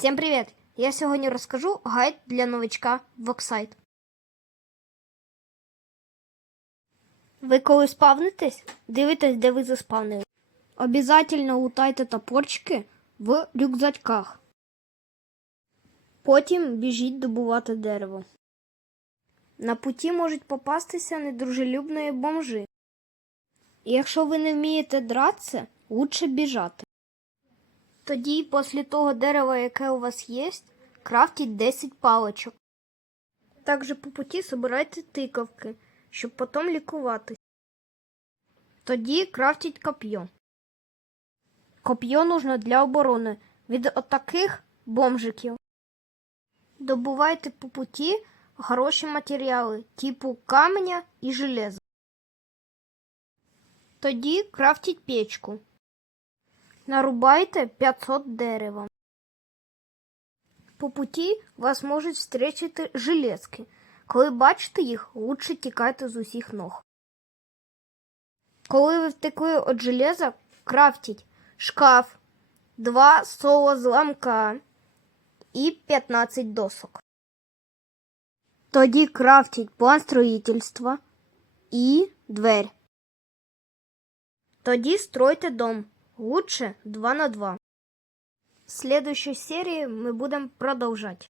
Всім привіт! Я сьогодні розкажу гайд для новичка в Оксайт. Ви коли спавнитесь, дивитесь, де ви заспавнили. Обязательно лутайте топорчики в рюкзачках. Потім біжіть добувати дерево. На путі можуть попастися недружелюбні бомжи. І якщо ви не вмієте дратися, лучше біжати. Тоді, після того дерева, яке у вас є, крафтіть 10 паличок. Також по путі собирайте тиковки, щоб потім лікуватись. Тоді крафтіть коп'є. Коп'є нужно для оборони від отаких бомжиків. Добувайте по путі хороші матеріали, типу каменя і железа. Тоді крафтіть печку. Нарубайте 500 дерева. По путі вас можуть зустрічати железки. Коли бачите їх, лучше тікайте з усіх ног. Коли ви втекли від железа, крафтіть шкаф, 2 соло зламка і 15 досок. Тоді крафтіть план строїтельства і дверь. Тоді стройте дом. Лучше 2 на 2. В следующей серии мы будем продолжать.